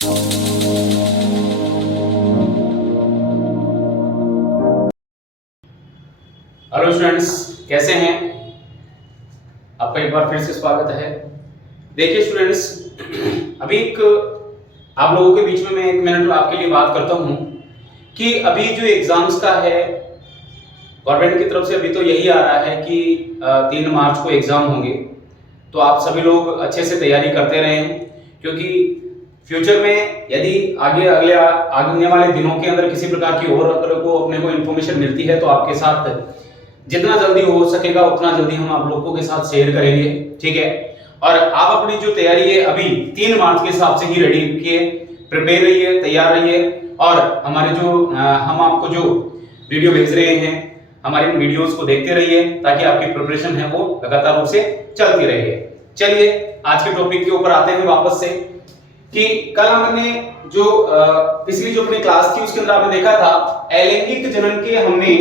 Hello students, कैसे हैं? आपका एक बार फिर से स्वागत है। देखिए स्टूडेंट्स, अभी एक आप लोगों के बीच में मैं 1 मिनट आपके लिए बात करता हूं कि अभी जो एग्जाम्स का है गवर्नमेंट की तरफ से अभी तो यही आ रहा है कि 3 मार्च को एग्जाम होंगे। तो आप सभी लोग अच्छे से तैयारी करते रहें, क्योंकि फ्यूचर में यदि आगे वाले दिनों के अंदर किसी प्रकार की और अगर को अपने को इन्फॉर्मेशन मिलती है तो आपके साथ जितना जल्दी हो सकेगा उतना जल्दी हम आप लोगों के साथ शेयर करेंगे, ठीक है। और आप अपनी जो तैयारी है अभी 3 मार्च के हिसाब से ही रेडी किए, प्रिपेयर रहिए, तैयार रहिए। और हमारे जो हम आपको जो वीडियो भेज रहे हैं, हमारे इन वीडियोस को देखते रहिए ताकि आपकी प्रिपरेशन है वो लगातार रूप से चलती रहे। चलिए आज के टॉपिक के ऊपर आते हैं वापस से कि कल हमने जो पिछली जो अपनी क्लास थी उसके अंदर आपने देखा था अलैंगिक जनन के हमने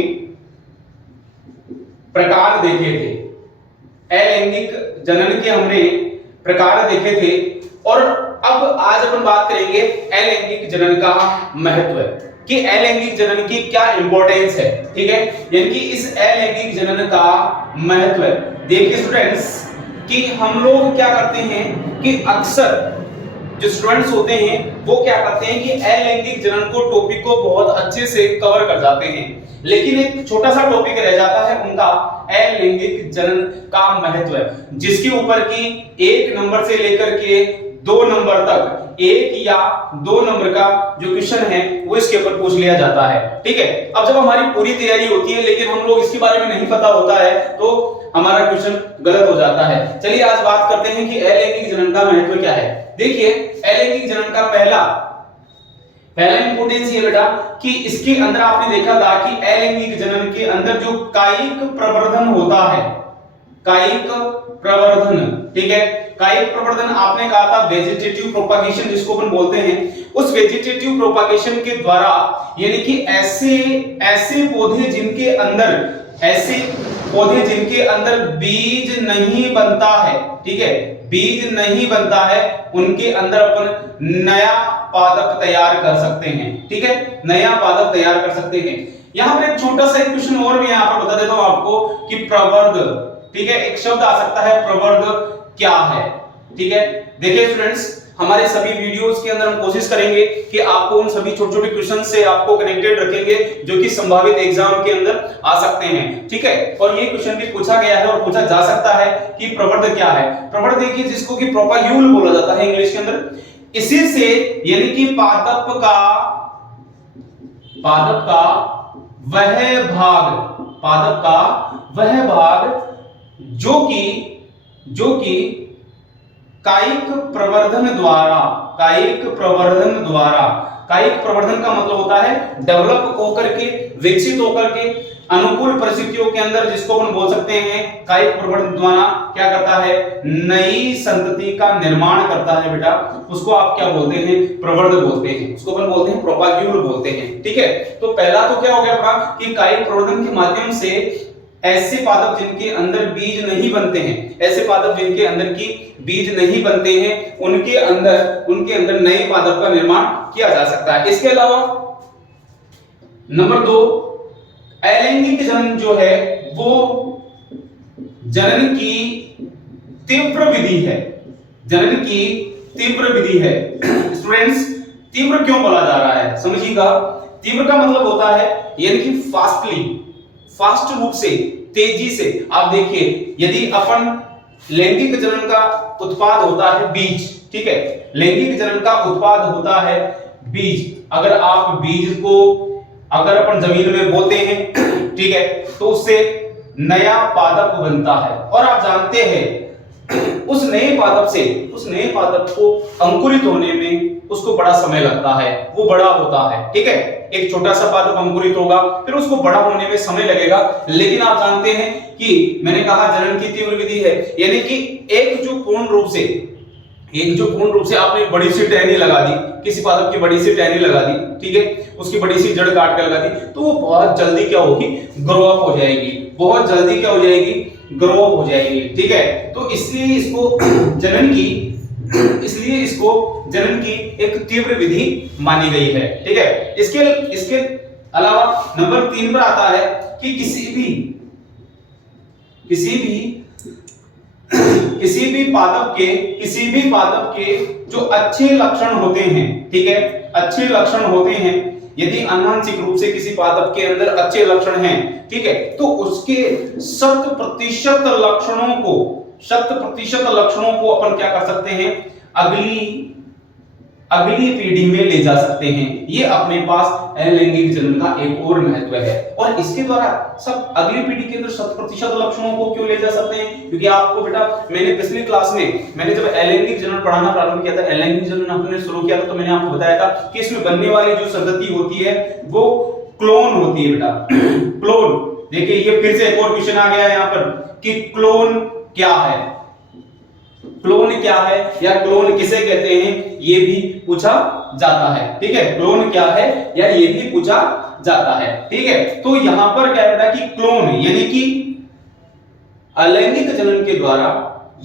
प्रकार देखे थे। अलैंगिक जनन के हमने प्रकार देखे थे और अब आज अपन बात करेंगे अलैंगिक जनन का महत्व कि अलैंगिक जनन की क्या इंपॉर्टेंस है, ठीक है। यानी कि इस अलैंगिक जनन का महत्व देखिए स्टूडेंट्स कि हम लोग क्या करते हैं कि अक्सर जो स्टूडेंट्स होते हैं वो क्या करते हैं कि अलैंगिक जनन को टॉपिक को बहुत अच्छे से कवर कर जाते हैं, लेकिन एक छोटा सा टॉपिक रह जाता है उनका अलैंगिक जनन का महत्व, जिसके ऊपर की 1 नंबर से लेकर के 2 नंबर तक 1 या 2 नंबर का जो क्वेश्चन है वो इसके ऊपर पूछ लिया जाता है, ठीक है। अब जब हमारी पूरी तैयारी होती है लेकिन हम लोग इसके बारे में नहीं पता होता है तो हमारा क्वेश्चन गलत हो जाता है। चलिए आज बात करते हैं कि अलैंगिक जनन का महत्व क्या है। देखिए अलैंगिक जनन का पहला इंपॉर्टेंस ये बेटा कि इसके अंदर आपने देखा था कि अलैंगिक जनन के अंदर जो कायिक प्रवर्धन होता है, कायिक प्रवर्धन, ठीक है। कायिक प्रवर्धन आपने कहा था वेजिटेटिव प्रोपागेशन जिसको अपन बोलते हैं, उस वेजिटेटिव प्रोपागेशन के द्वारा यानी कि ऐसे पौधे जिनके अंदर बीज नहीं बनता है, ठीक है, बीज नहीं बनता है, उनके अंदर अपन नया पादप तैयार कर सकते हैं, ठीक है, नया पादप तैयार कर सकते हैं। यहां पर एक छोटा सा क्वेश्चन और भी यहां पर बता देता हूं आपको कि प्रवर्ध, ठीक है, एक शब्द आ सकता है प्रवर्ध क्या है, ठीक है। देखिए स्टूडेंट्स हमारे सभी वीडियोस के अंदर हम कोशिश करेंगे कि आपको उन सभी छोटे-छोटे क्वेश्चन से आपको कनेक्टेड रखेंगे जो कि संभावित एग्जाम के अंदर आ सकते हैं, ठीक है। और ये क्वेश्चन भी पूछा गया है और पूछा जा सकता है कि प्रवर्ध क्या है। प्रवर्ध देखिए जिसको कि प्रोपाग्यूल बोला जाता है इंग्लिश के अंदर, इसी से यानी कि पादप का वह भाग जो कि कायिक प्रवर्धन का मतलब होता है डेवलप होकर के, विकसित होकर के अनुकूल परिस्थितियों के अंदर, जिसको अपन बोल सकते हैं कायिक प्रवर्धन द्वारा क्या करता है, नई संतति का निर्माण करता है बेटा, उसको आप क्या बोलते हैं, प्रवर्ध बोलते हैं, उसको अपन बोलते हैं प्रोपाग्यूल बोलते हैं, ठीक है। तो पहला तो क्या हो गया अपना कि कायिक प्रवर्धन के माध्यम से ऐसे पादप जिनके अंदर बीज नहीं बनते हैं, ऐसे पादप जिनके अंदर की बीज नहीं बनते हैं, उनके अंदर नए पादप का निर्माण किया जा सकता है। इसके अलावा नंबर 2 अलैंगिक जनन जो है वो जनन की तीव्र विधि है, जनन की तीव्र विधि है। स्टूडेंट्स तीव्र क्यों बोला जा रहा है समझिएगा। तीव्र का मतलब होता है यानी कि फास्ट रूप से, तेजी से। आप देखिए यदि अपन लैंगिक जनन का उत्पाद होता है बीज, ठीक है, लैंगिक जनन का उत्पाद होता है बीज। अगर आप बीज को अगर अपन जमीन में बोते हैं, ठीक है, तो उससे नया पादप बनता है और आप जानते हैं उस नए पादप को अंकुरित होने में उसको बड़ा समय लगता है, वो बड़ा होता है, ठीक है। एक छोटा सा पादप अंकुरित होगा फिर उसको बड़ा होने में समय लगेगा, लेकिन आप जानते हैं कि मैंने कहा जनन की तीव्र विधि है, यानी कि एक जो पूर्ण रूप से आपने बड़ी सी टहनी लगा दी, किसी पादप की बड़ी सी टहनी लगा दी, ठीक है, उसकी बड़ी सी जड़ काट के लगा दी, तो वो बहुत जल्दी क्या होगी, ग्रो अप हो जाएगी, बहुत जल्दी क्या हो जाएगी, ग्रो अप हो जाएगी, ठीक है। तो इसलिए इसको जनन की इसलिए इसको जनन की एक तीव्र विधि मानी गई है। ठीक है, इसके अलावा नंबर 3 पर आता है कि किसी भी पादप के जो अच्छे लक्षण होते हैं, ठीक है, अच्छे लक्षण होते हैं, यदि आनुवंशिक रूप से किसी पादप के अंदर अच्छे लक्षण हैं, ठीक है, तो उसके 100% लक्षणों को अपन क्या कर सकते हैं, अगली पीढ़ी में ले जा सकते हैं। ये अपने पास अलैंगिक जनन का एक और महत्व है। और इसके द्वारा सब अगली पीढ़ी के अंदर 100% लक्षणों को क्यों ले जा सकते हैं, क्योंकि आपको बेटा मैंने पिछली क्लास में मैंने जब अलैंगिक जनन पढ़ाना प्रारंभ किया था, अलैंगिक जनन हमने शुरू किया था, तो मैंने आपको बताया था कि इसमें बनने वाली जो संतति होती है वो क्लोन होती है बेटा। क्लोन, देखिए ये फिर से एक और क्वेश्चन आ गया है यहाँ पर कि क्लोन क्या है, क्लोन क्या है या क्लोन किसे कहते हैं, ये भी पूछा जाता है। ठीक है, क्लोन क्या है या ये भी पूछा जाता है। ठीक है, तो यहां पर क्या बेटा कि क्लोन यानी कि अलैंगिक जनन के द्वारा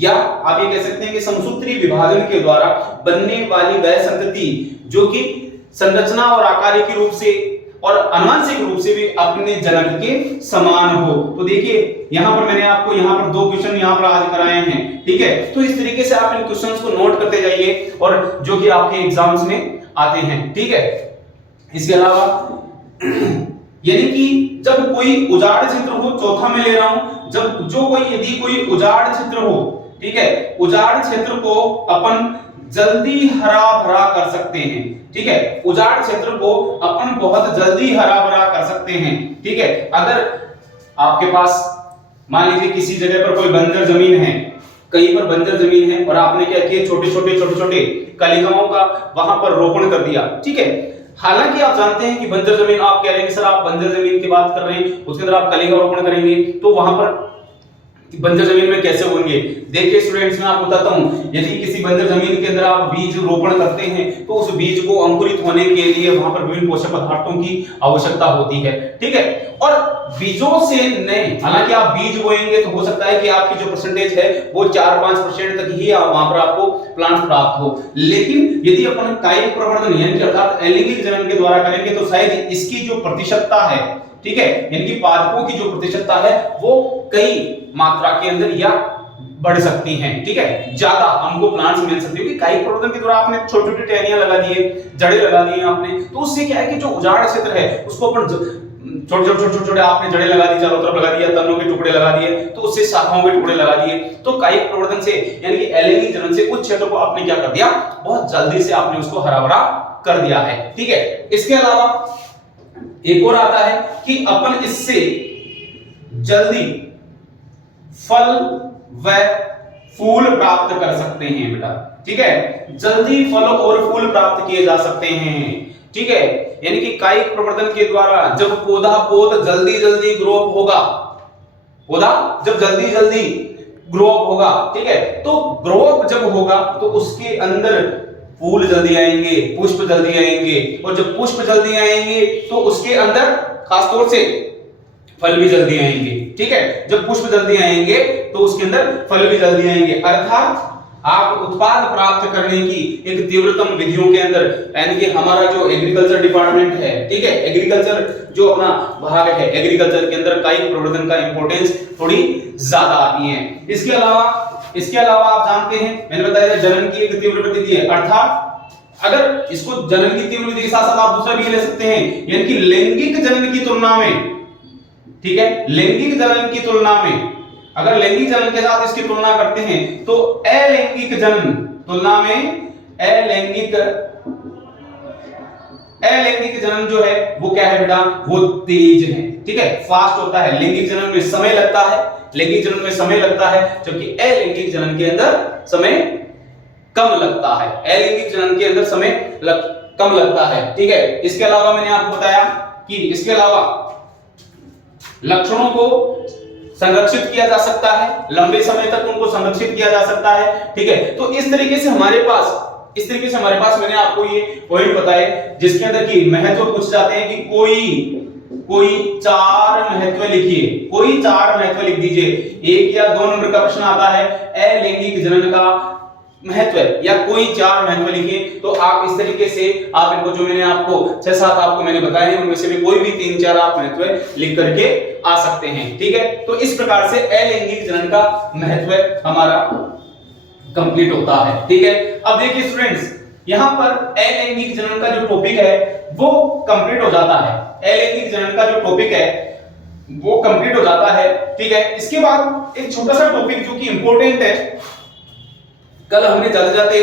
या आप ये कह सकते हैं कि समसूत्री विभाजन के द्वारा बनने वाली वह संतति जो कि संरचना और आकारिक रूप से और आनुवंशिक रूप से भी अपने जनक के समान हो। तो देखिए यहां पर मैंने आपको यहां पर 2 क्वेश्चन यहां पर आज कराए हैं। ठीक है, तो इस तरीके से आप इन क्वेश्चंस को नोट करते जाइए और जो कि आपके एग्जाम्स में आते हैं। ठीक है, इसके अलावा यानी कि जब कोई उजाड़ क्षेत्र हो, चौथा में ले रहा हूं, जब जो कोई यदि कोई उजाड़ क्षेत्र हो, ठीक है, उजाड़ क्षेत्र को अपन जल्दी हरा भरा कर सकते हैं। ठीक है, उजाड़ क्षेत्र को अपन बहुत जल्दी हरा भरा कर सकते हैं। ठीक है, अगर आपके पास मान लीजिए किसी जगह पर कोई बंजर जमीन है, कहीं पर बंजर जमीन है और आपने क्या किया, छोटे छोटे कलिकाओं का वहां पर रोपण कर दिया। ठीक है, हालांकि आप जानते हैं कि बंजर जमीन, आप कह रहे हैं कि सर आप बंजर जमीन की बात कर रहे हैं, उसके अंदर आप कलिका रोपण करेंगे तो वहां पर बंजर जमीन में कैसे होंगे। देखिए स्टूडेंट्स, मैं आपको बताता हूं, यदि किसी बंजर जमीन के अंदर आप बीज रोपण करते हैं तो उस बीज को अंकुरित होने के लिए वहां पर विभिन्न पोषक पदार्थों की आवश्यकता होती है। ठीक है, और बीजों से नहीं, हालांकि आप बीज बोएंगे तो हो सकता है कि आपकी जो परसेंटेज है वो 4-5% तक ही वहां पर आपको प्लांट प्राप्त हो, लेकिन यदि अपन कायिक प्रवर्धन यानी कि अर्थात अलैंगिक जनन के द्वारा करेंगे तो शायद इसकी जो प्रतिशतता है, ठीक है, यानी कि पादपों की जो प्रतिशतता है वो कई मात्रा के अंदर या बढ़ सकती हैं। ठीक है, ज्यादा हमको प्लांट्स मिल सकते हैं, क्योंकि कायिक प्रवर्धन के द्वारा आपने छोटी छोटी टहनियां लगा दी है, जड़ें लगा दी हैं आपने, तो उससे क्या है कि जो उजाड़ क्षेत्र है उसको अपन छोटे आपने जड़ें लगा दी, चारों तरफ लगा दिया, तनों के टुकड़े लगा दिए, तो उससे शाखाओं के टुकड़े लगा दिए, तो कायिक प्रवर्धन से यानी कि अलैंगिक जनन से उस क्षेत्र को आपने क्या कर दिया, बहुत जल्दी से आपने उसको हरा भरा कर दिया है। ठीक है, इसके अलावा एक और आता है कि अपन इससे जल्दी फल व फूल प्राप्त कर सकते हैं बेटा। ठीक है, जल्दी फल और फूल प्राप्त किए जा सकते हैं। ठीक है, यानी कि कायिक प्रवर्धन के द्वारा जब पौधा बहुत जल्दी ग्रो अप होगा, पौधा जब जल्दी ग्रो अप होगा, ठीक है, तो ग्रो अप जब होगा तो उसके अंदर फूल जल्दी आएंगे, पुष्प जल्दी आएंगे, और जब पुष्प जल्दी आएंगे तो उसके अंदर खासतौर से फल भी जल्दी आएंगे। ठीक है, जब पुष्प जल्दी आएंगे तो उसके अंदर फल भी जल्दी आएंगे, अर्थात आप उत्पाद प्राप्त करने की एक तीव्रतम विधियों के अंदर, यानी कि हमारा जो एग्रीकल्चर डिपार्टमेंट है, ठीक है, एग्रीकल्चर जो अपना भाग है, एग्रीकल्चर के अंदर कायिक प्रवर्धन का इंपॉर्टेंस थोड़ी ज्यादा आती है। इसके अलावा आप जानते हैं, मैंने बताया जनन की एक तीव्र विधि है, अर्थात अगर इसको जनन की तीव्र विधि के साथ साथ आप दूसरा भी ले सकते हैं, यानी कि लैंगिक जनन की तुलना में, ठीक है, लैंगिक जनन की तुलना में अगर लैंगिक जनन के साथ इसकी तुलना करते हैं तो अलैंगिक जनन तुलना में अलैंगिक जनन जो है वो क्या है बेटा, वो तेज है। ठीक है, फास्ट होता है। लैंगिक जनन में समय लगता है, लैंगिक जनन में समय लगता है, जबकि अलैंगिक जनन के अंदर समय कम लगता है। अलैंगिक जनन के अंदर समय कम लगता है। ठीक है, इसके अलावा मैंने आपको बताया कि इसके अलावा लक्षणों को संरक्षित किया जा सकता है, लंबे समय तक उनको संरक्षित किया जा सकता है। ठीक है, तो इस तरीके से हमारे पास मैंने आपको ये पॉइंट बताए जिसके अंदर की महत्व पूछ जाते हैं कि कोई 4 महत्व लिखिए, कोई 4 महत्व लिख दीजिए। 1 या 2 नंबर का प्रश्न आता है अलैंगिक जनन का महत्व या कोई 4 महत्व लिखे, तो आप इस तरीके से आप इनको जो मैंने आपको 6-7 आपको मैंने बताए हैं उनमें से भी कोई भी 3-4 आप महत्व लिख करके आ सकते हैं। ठीक है, तो इस प्रकार से अलैंगिक जनन का महत्व हमारा कंप्लीट होता है। ठीक है, अब देखिए स्टूडेंट्स, यहां पर अलैंगिक जनन का जो टॉपिक है वो कंप्लीट हो जाता है। अलैंगिक जनन का जो टॉपिक है वो कंप्लीट हो जाता है। ठीक है, इसके बाद एक छोटा सा टॉपिक जो कि इंपॉर्टेंट है, कल हमने जाते जाते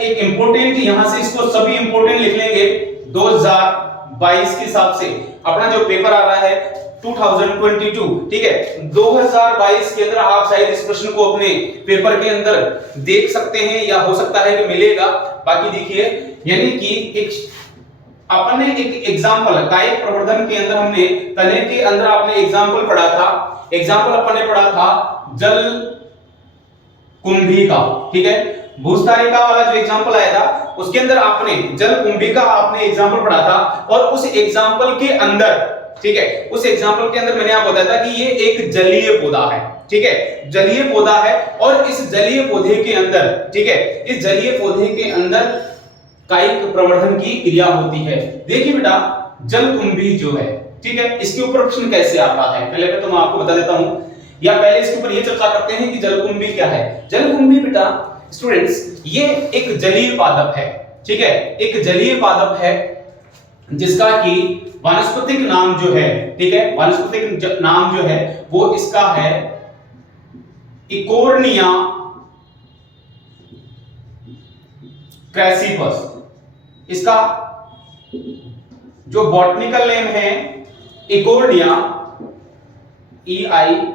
एक इंपॉर्टेंट, यहां से इसको सभी इंपॉर्टेंट लिख लेंगे। 2022 के हिसाब से अपना जो पेपर आ रहा है 2022, ठीक है, 2022 के अंदर आप शायद इस प्रश्न को अपने पेपर के अंदर देख सकते हैं या हो सकता है कि मिलेगा। बाकी देखिए, यानी कि अपन ने एक एग्जांपल कायिक प्रवर्धन के अंदर हमने तने के अंदर आपने एग्जांपल पढ़ा था। एग्जांपल अपन ने पढ़ा था जल कुंभी का। ठीक है, भूस्तारिका वाला जो एग्जांपल आया था उसके अंदर आपने जल कुंभी का आपने एग्जांपल पढ़ा था, और उस एग्जांपल के अंदर, ठीक है, उस एग्जांपल के अंदर मैंने आपको बताया था कि ये एक जलीय पौधा है। ठीक है, जलीय पौधा है, और इस जलीय पौधे के अंदर, ठीक है, इस जलीय पौधे के अंदर कायिक प्रवर्धन की क्रिया होती है। देखिए बेटा, जलकुंभी जो है, ठीक है, इसके ऊपर प्रश्न कैसे आता है पहले तो मैं आपको बता देता हूं, या पहले इसके ऊपर ये चर्चा करते हैं कि जलकुंभी क्या है। जलकुंभी बेटा स्टूडेंट्स, ये एक जलीय पादप है। ठीक है, एक जलीय पादप है जिसका कि वानस्पतिक नाम जो है, ठीक है, वानस्पतिक नाम जो है वो इसका है इकोर्निया क्रैसिपस। इसका जो बॉटनिकल नेम है Eichhornia, EICH,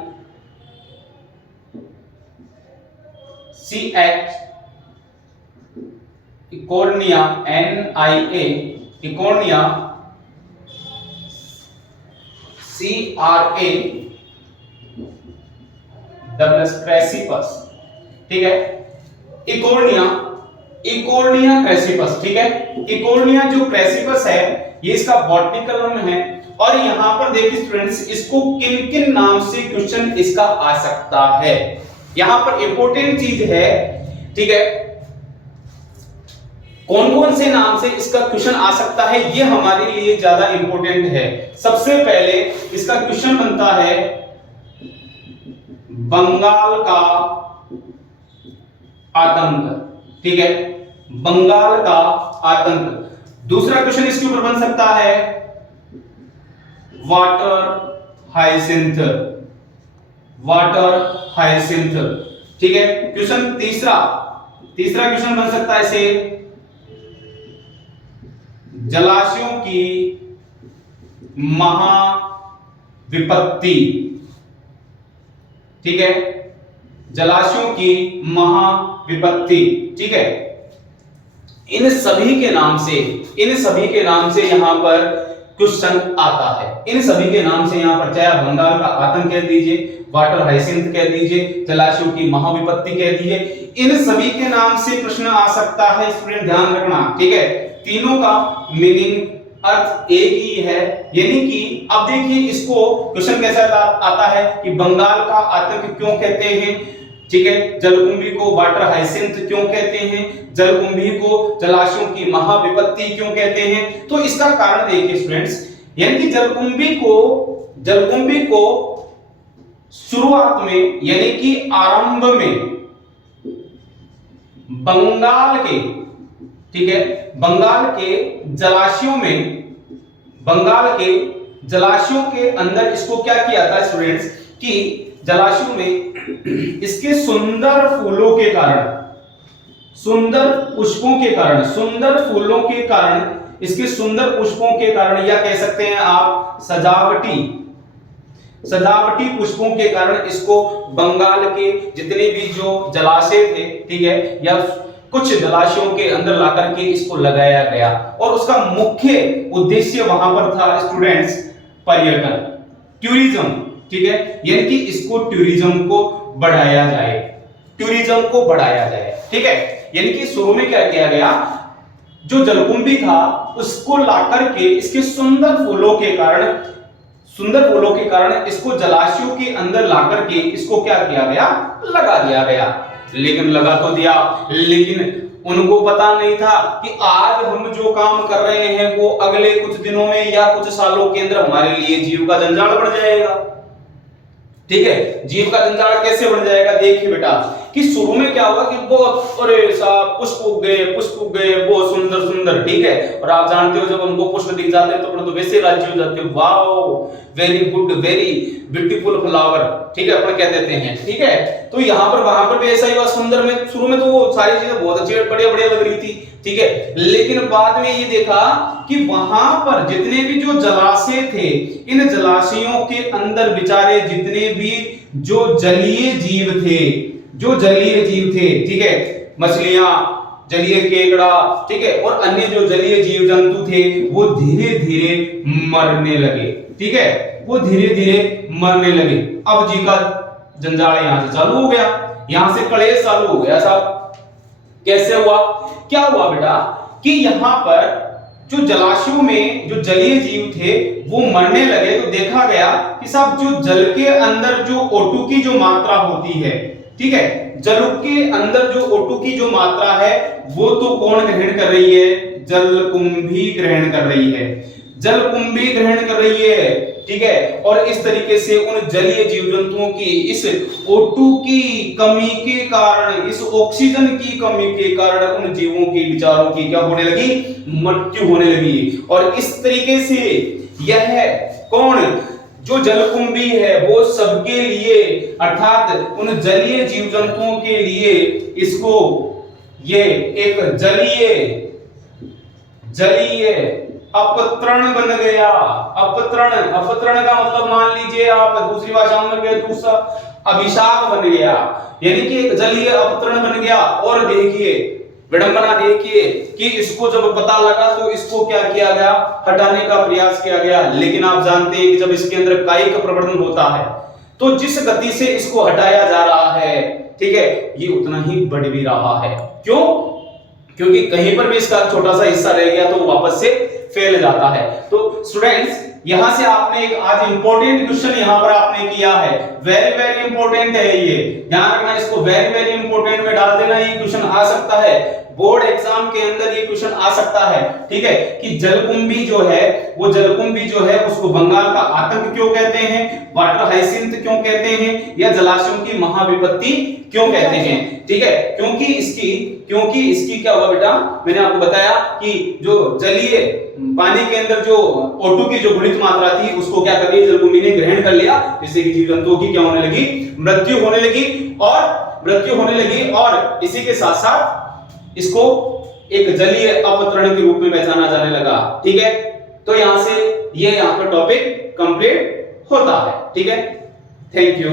Eichhornia, NIA, Eichhornia, CRA क्रैसिपस। ठीक है, इकोर्निया क्रैसिपस। ठीक है, इकोर्निया जो क्रैसिपस है ये इसका बॉटनिकल नेम है, और यहां पर देखिए स्टूडेंट्स, इसको किन किन नाम से क्वेश्चन इसका आ सकता है। यहां पर इंपॉर्टेंट चीज है, ठीक है, कौन कौन से नाम से इसका क्वेश्चन आ सकता है, ये हमारे लिए ज्यादा इंपॉर्टेंट है। सबसे पहले इसका क्वेश्चन बनता है बंगाल का आतंक। ठीक है, बंगाल का आतंक। दूसरा क्वेश्चन इसके ऊपर बन सकता है वाटर हाइसिंथ। ठीक है, क्वेश्चन तीसरा क्वेश्चन बन सकता है इसे जलाशयों की महाविपत्ति। ठीक है, जलाशयों की महाविपत्ति। ठीक है, इन सभी के नाम से यहां पर क्वेश्चन आता है। इन सभी के नाम से यहां पर, चाहे बंगाल का आतंक कह दीजिए, वाटर हाइसिंथ कह दीजिए, जलाशयों की महाविपत्ति कह दीजिए, इन सभी के नाम से प्रश्न आ सकता है। स्टूडेंट ध्यान रखना, ठीक है, तीनों का मीनिंग अर्थ एक ही है। यानी कि अब देखिए इसको क्वेश्चन कैसा आता है कि बंगाल का आतंक क्यों कहते हैं, ठीक है, जलकुंभी को वाटर हाइसिंथ क्यों कहते हैं, जलकुंभी को जलाशयों की महाविपत्ति क्यों कहते हैं। तो इसका कारण देखिए स्टूडेंट्स, यानी कि जलकुंभी को शुरुआत में, यानी कि आरंभ में बंगाल के, ठीक है, बंगाल के जलाशयों के अंदर इसको क्या किया था स्टूडेंट्स, कि जलाशयों में इसके सुंदर फूलों के कारण, सुंदर पुष्पों के कारण, सुंदर फूलों के कारण, इसके सुंदर पुष्पों के कारण, या कह सकते हैं आप सजावटी पुष्पों के कारण इसको बंगाल के जितने भी जो जलाशय थे, ठीक है, या कुछ जलाशयों के अंदर लाकर के इसको लगाया गया। और उसका मुख्य उद्देश्य वहां पर था स्टूडेंट्स पर्यटन, टूरिज्म। ठीक है, यानी कि इसको टूरिज्म को बढ़ाया जाए, ठीक है। यानी कि शुरू में क्या किया गया, जो जलकुंभी था उसको लाकर के इसके सुंदर फूलों के कारण इसको जलाशयों के अंदर लाकर के इसको क्या किया गया, लगा दिया गया। लेकिन लगा तो दिया, लेकिन उनको पता नहीं था कि आज हम जो काम कर रहे हैं वो अगले कुछ दिनों में या कुछ सालों के अंदर हमारे लिए जीव का जंजाल बढ़ जाएगा। ठीक है, जीव का जंजाल कैसे बढ़ जाएगा? देखिए बेटा कि शुरू में क्या हुआ कि बहुत अरे साहब पुष्प उग गए बहुत सुंदर सुंदर, ठीक है, और आप जानते हो जब उनको पुष्प दिख जाते हैं तो वैसे राजी हो जाते हैं, wow very good very beautiful flower, ठीक है, अपन कह देते हैं। ठीक है, तो यहाँ पर वहां पर भी ऐसा ही हुआ। सुंदर में शुरू में तो वो सारी चीजें बहुत अच्छी बढ़िया बढ़िया लग रही थी, ठीक है, लेकिन बाद में ये देखा कि वहां पर जितने भी जो जलाशय थे, इन जलाशयों के अंदर बेचारे जितने भी जो जलीय जीव थे, ठीक है, मछलियां, जलीय केकड़ा, ठीक है, और अन्य जो जलीय जीव जंतु थे वो धीरे धीरे मरने लगे। ठीक है, वो धीरे धीरे मरने लगे। अब जी का जंजाल यहां से चालू हो गया, यहां से कलेश चालू हो गया साहब। कैसे हुआ? क्या हुआ बेटा कि यहां पर जो जलाशयों में जो जलीय जीव थे वो मरने लगे, तो देखा गया कि साहब जो जल के अंदर जो O2 की जो मात्रा होती है, ठीक है, जल के अंदर जो O2 की जो मात्रा है वो तो कौन ग्रहण कर रही है? जलकुंभी ग्रहण कर रही है, जलकुंभी ग्रहण कर रही है, ठीक है, और इस तरीके से उन जलीय जीव जंतुओं की इस O2 की कमी के कारण, इस ऑक्सीजन की कमी के कारण उन जीवों की बेचारों की क्या होने लगी? मृत्यु होने लगी। और इस तरीके से यह कौन जो जलकुंभी है वो सबके लिए अर्थात उन जलीय जीव जंतुओं के लिए इसको ये एक जलीय अपतरण बन गया। अपतरण का मतलब मान लीजिए आप दूसरी भाषा में कहें दूसरा अभिशाप बन गया, यानी कि एक जलीय अपतरण बन गया। और देखिए विडंबना देखिए कि इसको जब पता लगा तो इसको क्या किया गया? हटाने का प्रयास किया गया। लेकिन आप जानते हैं कि जब इसके अंदर कायिक प्रवर्धन होता है तो जिस गति से इसको हटाया जा रहा है, ठीक है, ये उतना ही बढ़ भी रहा है। क्यों? क्योंकि कहीं पर भी इसका छोटा सा हिस्सा रह गया तो वापस से फैल जाता है। तो स्टूडेंट्स यहां से आपने एक आज इंपॉर्टेंट क्वेश्चन यहां पर आपने किया है, वेरी वेरी इंपॉर्टेंट है ये, ध्यान रखना इसको, वेरी वेरी इंपॉर्टेंट में डाल देना। ये क्वेश्चन आ सकता है बोर्ड एग्जाम के अंदर, ये क्वेश्चन आ सकता है, ठीक है, कि जलकुंभी जो है वो जलकुंभी जो है उसको बंगाल का आतंक क्यों कहते हैं, वाटर हाइसिंथ क्यों कहते हैं, या जलाशयों की महाविपत्ति क्यों कहते हैं, ठीक है, क्योंकि इसकी क्या हुआ बेटा, मैंने आपको बताया कि जो जलीय पानी के अंदर जो O2 की जो गुणित मात्रा थी उसको क्या कर लिया जलकुंभी ने ग्रहण कर लिया, जिससे कि जीव जंतुओं की क्या होने लगी? मृत्यु होने लगी। और इसी के साथ साथ इसको एक जलीय अपतरण के रूप में पहचाना जाने लगा। ठीक है, तो यहां से ये यहां पर टॉपिक कंप्लीट होता है। ठीक है, थैंक यू।